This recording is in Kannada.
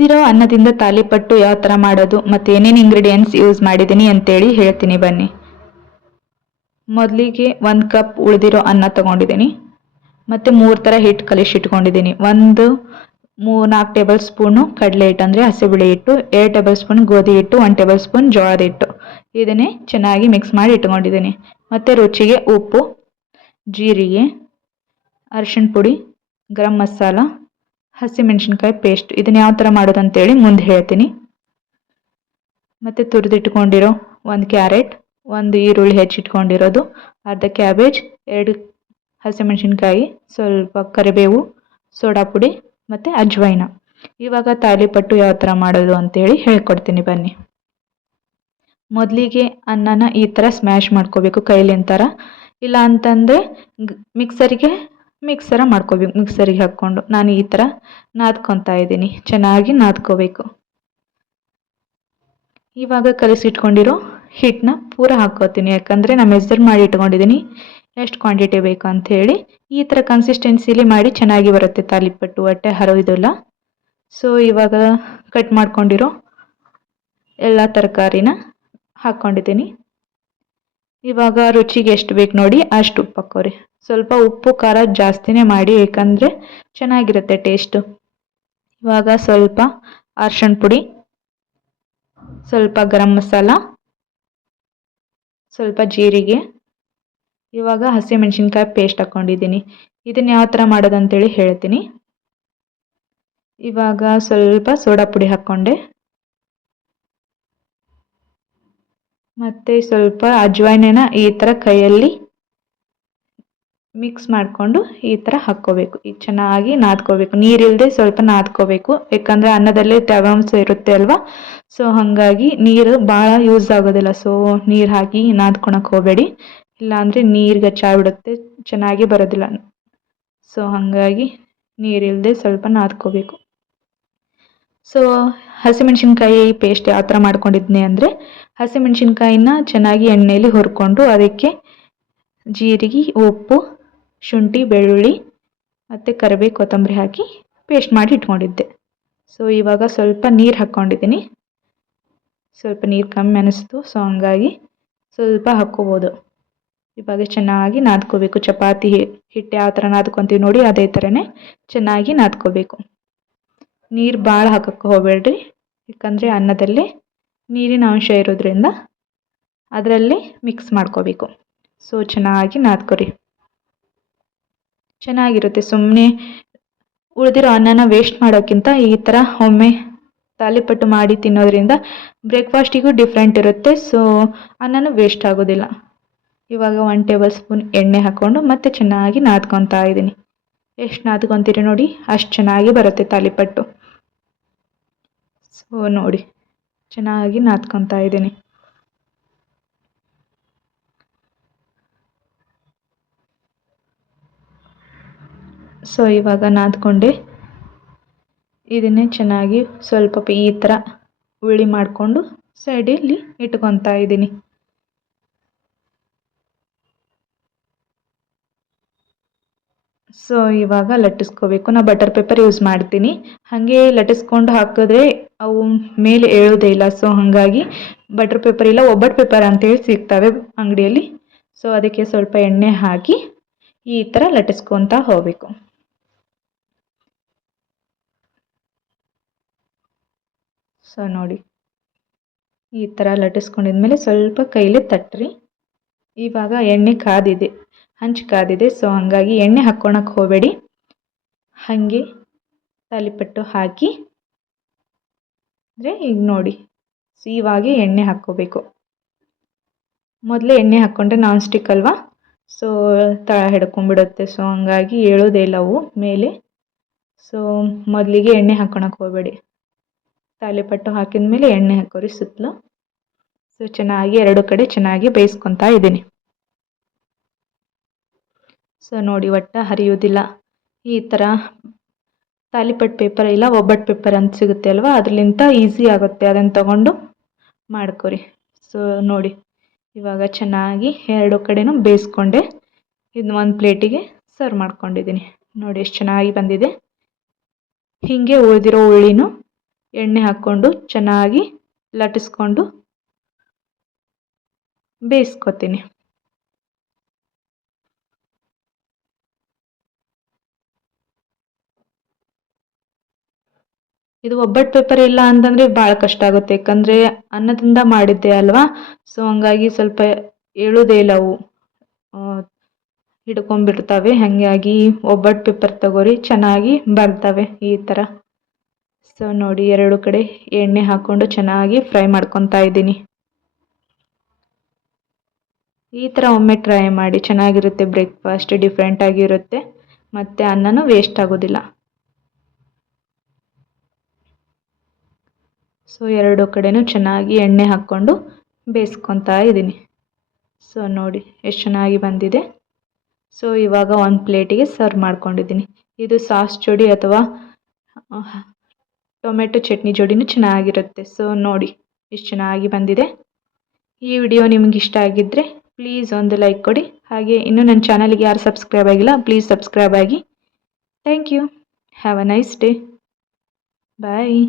ಉಳಿದಿರೋ ಅನ್ನದಿಂದ ತಾಲಿಪಟ್ಟು ಯಾವ ಥರ ಮಾಡೋದು ಮತ್ತು ಏನೇನು ಇಂಗ್ರೀಡಿಯೆಂಟ್ಸ್ ಯೂಸ್ ಮಾಡಿದ್ದೀನಿ ಅಂತೇಳಿ ಹೇಳ್ತೀನಿ ಬನ್ನಿ. ಮೊದಲಿಗೆ 1 ಕಪ್ ಉಳಿದಿರೋ ಅನ್ನ ತೊಗೊಂಡಿದ್ದೀನಿ ಮತ್ತು 3 ಥರ ಹಿಟ್ಟು ಕಲಿಸಿಟ್ಕೊಂಡಿದ್ದೀನಿ. 4 ಟೇಬಲ್ ಸ್ಪೂನು ಕಡಲೆ ಹಿಟ್ಟು ಅಂದರೆ ಹಸಿಬಿಳಿ ಹಿಟ್ಟು, 2 ಟೇಬಲ್ ಸ್ಪೂನ್ ಗೋಧಿ ಹಿಟ್ಟು, 1 ಟೇಬಲ್ ಸ್ಪೂನ್ ಜೋಳದ ಹಿಟ್ಟು. ಇದನ್ನೇ ಚೆನ್ನಾಗಿ ಮಿಕ್ಸ್ ಮಾಡಿ ಇಟ್ಕೊಂಡಿದ್ದೀನಿ. ಮತ್ತು ರುಚಿಗೆ ಉಪ್ಪು, ಜೀರಿಗೆ, ಅರಿಶಿಣ ಪುಡಿ, ಗರಂ ಮಸಾಲ, ಹಸಿಮೆಣಸಿನ್ಕಾಯಿ ಪೇಸ್ಟ್. ಇದನ್ನು ಯಾವ ಥರ ಮಾಡೋದು ಅಂತೇಳಿ ಮುಂದೆ ಹೇಳ್ತೀನಿ. ಮತ್ತು ತುರಿದಿಟ್ಕೊಂಡಿರೋ 1 ಕ್ಯಾರೆಟ್, 1 ಈರುಳ್ಳಿ ಹೆಚ್ಚಿಟ್ಕೊಂಡಿರೋದು, ಅರ್ಧ ಕ್ಯಾಬೇಜ್, 2 ಹಸಿಮೆಣಸಿನ್ಕಾಯಿ, ಸ್ವಲ್ಪ ಕರಿಬೇವು, ಸೋಡಾ ಪುಡಿ ಮತ್ತು ಅಜ್ವೈನ. ಇವಾಗ ತಾಲಿಪಟ್ಟು ಯಾವ ಥರ ಮಾಡೋದು ಅಂತೇಳಿ ಹೇಳ್ಕೊಡ್ತೀನಿ ಬನ್ನಿ. ಮೊದಲಿಗೆ ಅನ್ನನ ಈ ಥರ ಸ್ಮ್ಯಾಶ್ ಮಾಡ್ಕೋಬೇಕು ಕೈಲಿಂತರ, ಇಲ್ಲ ಅಂತಂದರೆ ಮಿಕ್ಸರ ಮಾಡ್ಕೋಬೇಕು. ಮಿಕ್ಸರಿಗೆ ಹಾಕ್ಕೊಂಡು ನಾನು ಈ ಥರ ನಾದ್ಕೊತಾ ಇದ್ದೀನಿ. ಚೆನ್ನಾಗಿ ನಾದ್ಕೋಬೇಕು. ಇವಾಗ ಕಲಿಸಿಟ್ಕೊಂಡಿರೋ ಹಿಟ್ಟನ್ನ ಪೂರ ಹಾಕ್ಕೋತೀನಿ, ಯಾಕಂದರೆ ನಾನು ಮೆಜರ್ ಮಾಡಿ ಇಟ್ಕೊಂಡಿದ್ದೀನಿ ಎಷ್ಟು ಕ್ವಾಂಟಿಟಿ ಬೇಕು ಅಂಥೇಳಿ. ಈ ಥರ ಕನ್ಸಿಸ್ಟೆನ್ಸಿಲಿ ಮಾಡಿ ಚೆನ್ನಾಗಿ ಬರುತ್ತೆ ತಾಲಿಪಟ್ಟು, ಹೊಟ್ಟೆ ಹರಿಯೋದಿಲ್ಲ. ಸೊ ಇವಾಗ ಕಟ್ ಮಾಡ್ಕೊಂಡಿರೋ ಎಲ್ಲ ತರಕಾರಿನ ಹಾಕ್ಕೊಂಡಿದ್ದೀನಿ. ಇವಾಗ ರುಚಿಗೆ ಎಷ್ಟು ಬೇಕು ನೋಡಿ ಅಷ್ಟು ಉಪ್ಪು ಹಾಕೋರಿ. ಸ್ವಲ್ಪ ಉಪ್ಪು ಖಾರ ಜಾಸ್ತಿನೇ ಮಾಡಿ, ಏಕೆಂದರೆ ಚೆನ್ನಾಗಿರುತ್ತೆ ಟೇಸ್ಟು. ಇವಾಗ ಸ್ವಲ್ಪ ಅರಿಶಿಣ ಪುಡಿ, ಸ್ವಲ್ಪ ಗರಂ ಮಸಾಲ, ಸ್ವಲ್ಪ ಜೀರಿಗೆ, ಇವಾಗ ಹಸಿಮೆಣಸಿನ್ಕಾಯಿ ಪೇಸ್ಟ್ ಹಾಕ್ಕೊಂಡಿದ್ದೀನಿ. ಇದನ್ನು ಯಾವ ಥರ ಮಾಡೋದಂತೇಳಿ ಹೇಳ್ತೀನಿ. ಇವಾಗ ಸ್ವಲ್ಪ ಸೋಡಾ ಪುಡಿ ಹಾಕ್ಕೊಂಡೆ, ಮತ್ತು ಸ್ವಲ್ಪ ಅಜ್ವೈನನ ಈ ಥರ ಕೈಯಲ್ಲಿ ಮಿಕ್ಸ್ ಮಾಡಿಕೊಂಡು ಈ ಥರ ಹಾಕ್ಕೋಬೇಕು. ಈಗ ಚೆನ್ನಾಗಿ ನಾದ್ಕೋಬೇಕು. ನೀರಿಲ್ಲದೆ ಸ್ವಲ್ಪ ನಾದ್ಕೋಬೇಕು, ಯಾಕಂದರೆ ಅನ್ನದಲ್ಲೇ ತೇವಾಂಶ ಇರುತ್ತೆ ಅಲ್ವಾ. ಸೊ ಹಾಗಾಗಿ ನೀರು ಭಾಳ ಯೂಸ್ ಆಗೋದಿಲ್ಲ. ಸೊ ನೀರು ಹಾಕಿ ನಾದ್ಕೊಳಕ್ಕೆ ಹೋಗಬೇಡಿ, ಇಲ್ಲಾಂದರೆ ನೀರು ಗಚ್ಚಾಗ್ಬಿಡುತ್ತೆ, ಚೆನ್ನಾಗಿ ಬರೋದಿಲ್ಲ. ಸೊ ಹಾಗಾಗಿ ನೀರಿಲ್ಲದೆ ಸ್ವಲ್ಪ ನಾದ್ಕೋಬೇಕು. ಸೊ ಹಸಿಮೆಣಸಿನ್ಕಾಯಿ ಪೇಸ್ಟ್ ಯಾವ ಥರ ಮಾಡ್ಕೊಂಡಿದ್ನಿ ಅಂದರೆ, ಹಸಿಮೆಣಸಿನ್ಕಾಯಿನ ಚೆನ್ನಾಗಿ ಎಣ್ಣೆಯಲ್ಲಿ ಹುರ್ಕೊಂಡು ಅದಕ್ಕೆ ಜೀರಿಗೆ, ಉಪ್ಪು, ಶುಂಠಿ, ಬೆಳ್ಳುಳ್ಳಿ ಮತ್ತು ಕರಿಬೇವು, ಕೊತ್ತಂಬರಿ ಹಾಕಿ ಪೇಸ್ಟ್ ಮಾಡಿ ಇಟ್ಕೊಂಡಿದ್ದೆ. ಸೊ ಇವಾಗ ಸ್ವಲ್ಪ ನೀರು ಹಾಕ್ಕೊಂಡಿದ್ದೀನಿ. ಸ್ವಲ್ಪ ನೀರು ಕಮ್ಮಿ ಅನ್ನಿಸ್ತು, ಸೊ ಹಂಗಾಗಿ ಸ್ವಲ್ಪ ಹಾಕ್ಕೋಬೋದು. ಇವಾಗ ಚೆನ್ನಾಗಿ ನಾದ್ಕೋಬೇಕು. ಚಪಾತಿ ಹಿಟ್ಟು ಯಾವ ಥರ ನಾದ್ಕೊತೀವಿ ನೋಡಿ ಅದೇ ಥರನೇ ಚೆನ್ನಾಗಿ ನಾದ್ಕೋಬೇಕು. ನೀರು ಭಾಳ ಹಾಕಕ್ಕೆ ಹೋಗಬೇಡ್ರಿ, ಯಾಕಂದರೆ ಅನ್ನದಲ್ಲಿ ನೀರಿನ ಅಂಶ ಇರೋದ್ರಿಂದ ಅದರಲ್ಲೇ ಮಿಕ್ಸ್ ಮಾಡ್ಕೋಬೇಕು. ಸೊ ಚೆನ್ನಾಗಿ ನಾದ್ಕೊರಿ. ಚೆನ್ನಾಗಿರುತ್ತೆ. ಸುಮ್ಮನೆ ಉಳಿದಿರೋ ಅನ್ನನ ವೇಸ್ಟ್ ಮಾಡೋಕ್ಕಿಂತ ಈ ಥರ ಒಮ್ಮೆ ತಾಲಿಪಟ್ಟು ಮಾಡಿ ತಿನ್ನೋದ್ರಿಂದ ಬ್ರೇಕ್ಫಾಸ್ಟಿಗೂ ಡಿಫ್ರೆಂಟ್ ಇರುತ್ತೆ. ಸೊ ಅನ್ನನೂ ವೇಸ್ಟ್ ಆಗೋದಿಲ್ಲ. ಇವಾಗ 1 ಟೇಬಲ್ ಸ್ಪೂನ್ ಎಣ್ಣೆ ಹಾಕ್ಕೊಂಡು ಮತ್ತೆ ಚೆನ್ನಾಗಿ ನಾದ್ಕೊತಾ ಇದ್ದೀನಿ. ಎಷ್ಟು ನಾದ್ಕೊತೀರಿ ನೋಡಿ ಅಷ್ಟು ಚೆನ್ನಾಗಿ ಬರುತ್ತೆ ತಾಲಿಪಟ್ಟು. ಸೊ ನೋಡಿ ಚೆನ್ನಾಗಿ ನಾದ್ಕೊತಾ ಇದ್ದೀನಿ. ಸೊ ಇವಾಗ ನಾದ್ಕೊಂಡೆ ಇದನ್ನೇ ಚೆನ್ನಾಗಿ ಸ್ವಲ್ಪ ಈ ಥರ ಉಳ್ಳಿ ಮಾಡಿಕೊಂಡು ಸೈಡಲ್ಲಿ ಇಟ್ಕೊತಾ ಇದ್ದೀನಿ. ಸೊ ಇವಾಗ ಲಟ್ಟಿಸ್ಕೋಬೇಕು. ನಾನು ಬಟರ್ ಪೇಪರ್ ಯೂಸ್ ಮಾಡ್ತೀನಿ. ಹಾಗೆ ಲಟ್ಟಿಸ್ಕೊಂಡು ಹಾಕಿದ್ರೆ ಅವು ಮೇಲೆ ಏಳೋದೇ ಇಲ್ಲ. ಸೊ ಹಾಗಾಗಿ ಬಟರ್ ಪೇಪರ್ ಇಲ್ಲ, ಒಬ್ಬಟ್ಟು ಪೇಪರ್ ಅಂತೇಳಿ ಸಿಗ್ತವೆ ಅಂಗಡಿಯಲ್ಲಿ. ಸೊ ಅದಕ್ಕೆ ಸ್ವಲ್ಪ ಎಣ್ಣೆ ಹಾಕಿ ಈ ಥರ ಲಟ್ಟಿಸ್ಕೊತಾ ಹೋಗಬೇಕು. ಸೊ ನೋಡಿ ಈ ಥರ ಲಟ್ಟಿಸ್ಕೊಂಡಿದ್ಮೇಲೆ ಸ್ವಲ್ಪ ಕೈಲಿ ತಟ್ಟ್ರಿ. ಇವಾಗ ಎಣ್ಣೆ ಕಾದಿದೆ, ಹಂಚು ಕಾದಿದೆ. ಸೊ ಹಾಗಾಗಿ ಎಣ್ಣೆ ಹಾಕ್ಕೊಳಕ್ಕೆ ಹೋಗಬೇಡಿ, ಹಾಗೆ ತಾಲಿಪಟ್ಟು ಹಾಕಿ ಅಂದರೆ ಈಗ ನೋಡಿ ಇವಾಗ ಎಣ್ಣೆ ಹಾಕ್ಕೋಬೇಕು. ಮೊದಲೇ ಎಣ್ಣೆ ಹಾಕ್ಕೊಂಡ್ರೆ ನಾನ್ ಸ್ಟಿಕ್ ಅಲ್ವಾ, ಸೊ ತಳ ಹಿಡ್ಕೊಂಡ್ಬಿಡುತ್ತೆ. ಸೊ ಹಾಗಾಗಿ ಏಳೋದೇ ಇಲ್ಲ ಅವು ಮೇಲೆ. ಸೊ ಮೊದಲಿಗೆ ಎಣ್ಣೆ ಹಾಕ್ಕೊಳಕ್ಕೆ ಹೋಗಬೇಡಿ. ತಾಲಿಪಟ್ಟು ಹಾಕಿದ ಮೇಲೆ ಎಣ್ಣೆ ಹಾಕೋರಿ ಸುತ್ತಲೂ. ಸೊ ಚೆನ್ನಾಗಿ 2 ಕಡೆ ಚೆನ್ನಾಗಿ ಬೇಯಿಸ್ಕೊತಾ ಇದ್ದೀನಿ. ಸೊ ನೋಡಿ ಒಟ್ಟು ಹರಿಯೋದಿಲ್ಲ. ಈ ಥರ ತಾಲಿಪಟ್ಟು ಪೇಪರ್ ಇಲ್ಲ ಒಬ್ಬಟ್ಟು ಪೇಪರ್ ಅಂತ ಸಿಗುತ್ತೆ ಅಲ್ವಾ, ಅದರಲ್ಲಿಂದ ಈಸಿ ಆಗುತ್ತೆ. ಅದನ್ನು ತಗೊಂಡು ಮಾಡ್ಕೊರಿ. ಸೊ ನೋಡಿ ಇವಾಗ ಚೆನ್ನಾಗಿ 2 ಕಡೆನೂ ಬೇಯಿಸ್ಕೊಂಡೆ. ಇದನ್ನ ಒಂದು ಪ್ಲೇಟಿಗೆ ಸರ್ವ್ ಮಾಡ್ಕೊಂಡಿದ್ದೀನಿ. ನೋಡಿ ಎಷ್ಟು ಚೆನ್ನಾಗಿ ಬಂದಿದೆ. ಹೀಗೆ ಉಳಿದಿರೋ ಉಳ್ಳಿನೂ ಎಣ್ಣೆ ಹಾಕ್ಕೊಂಡು ಚೆನ್ನಾಗಿ ಲಟ್ಟಿಸ್ಕೊಂಡು ಬೇಯಿಸ್ಕೊತೀನಿ. ಇದು ಒಬ್ಬಟ್ಟು ಪೇಪರ್ ಇಲ್ಲ ಅಂತಂದರೆ ಭಾಳ ಕಷ್ಟ ಆಗುತ್ತೆ, ಯಾಕಂದರೆ ಅನ್ನದಿಂದ ಮಾಡಿದ್ದೆ ಅಲ್ವಾ, ಸೊ ಹಂಗಾಗಿ ಸ್ವಲ್ಪ ಏಳೋದೇ ಇಲ್ಲ ಅವು, ಹಿಡ್ಕೊಂಡ್ಬಿಡ್ತವೆ. ಹಾಗಾಗಿ ಒಬ್ಬಟ್ಟು ಪೇಪರ್ ತಗೋರಿ, ಚೆನ್ನಾಗಿ ಬರ್ತವೆ ಈ ಥರ. ಸೊ ನೋಡಿ, ಎರಡು ಕಡೆ ಎಣ್ಣೆ ಹಾಕ್ಕೊಂಡು ಚೆನ್ನಾಗಿ ಫ್ರೈ ಮಾಡ್ಕೊತಾ ಇದ್ದೀನಿ. ಈ ಥರ ಒಮ್ಮೆ ಟ್ರೈ ಮಾಡಿ, ಚೆನ್ನಾಗಿರುತ್ತೆ. ಬ್ರೇಕ್ಫಾಸ್ಟ್ ಡಿಫ್ರೆಂಟ್ ಆಗಿರುತ್ತೆ ಮತ್ತು ಅನ್ನನೂ ವೇಸ್ಟ್ ಆಗೋದಿಲ್ಲ. ಸೊ ಎರಡು ಕಡೆನೂ ಚೆನ್ನಾಗಿ ಎಣ್ಣೆ ಹಾಕ್ಕೊಂಡು ಬೇಯಿಸ್ಕೊತಾ ಇದ್ದೀನಿ. ಸೊ ನೋಡಿ ಎಷ್ಟು ಚೆನ್ನಾಗಿ ಬಂದಿದೆ. ಸೊ ಇವಾಗ ಒಂದು ಪ್ಲೇಟಿಗೆ ಸರ್ವ್ ಮಾಡ್ಕೊಂಡಿದ್ದೀನಿ. ಇದು ಸಾಸ್ ಜೋಡಿ ಅಥವಾ ಟೊಮೆಟೊ ಚಟ್ನಿ ಜೋಡಿನೂ ಚೆನ್ನಾಗಿರುತ್ತೆ. ಸೊ ನೋಡಿ ಎಷ್ಟು ಚೆನ್ನಾಗಿ ಬಂದಿದೆ. ಈ ವಿಡಿಯೋ ನಿಮ್ಗೆ ಇಷ್ಟ ಆಗಿದ್ದರೆ ಪ್ಲೀಸ್ ಒಂದು ಲೈಕ್ ಕೊಡಿ. ಹಾಗೆ ಇನ್ನೂ ನನ್ನ ಚಾನಲ್ಗೆ ಯಾರು ಸಬ್ಸ್ಕ್ರೈಬ್ ಆಗಿಲ್ಲ, ಪ್ಲೀಸ್ ಸಬ್ಸ್ಕ್ರೈಬ್ ಆಗಿ. Thank you. Have a nice day. Bye.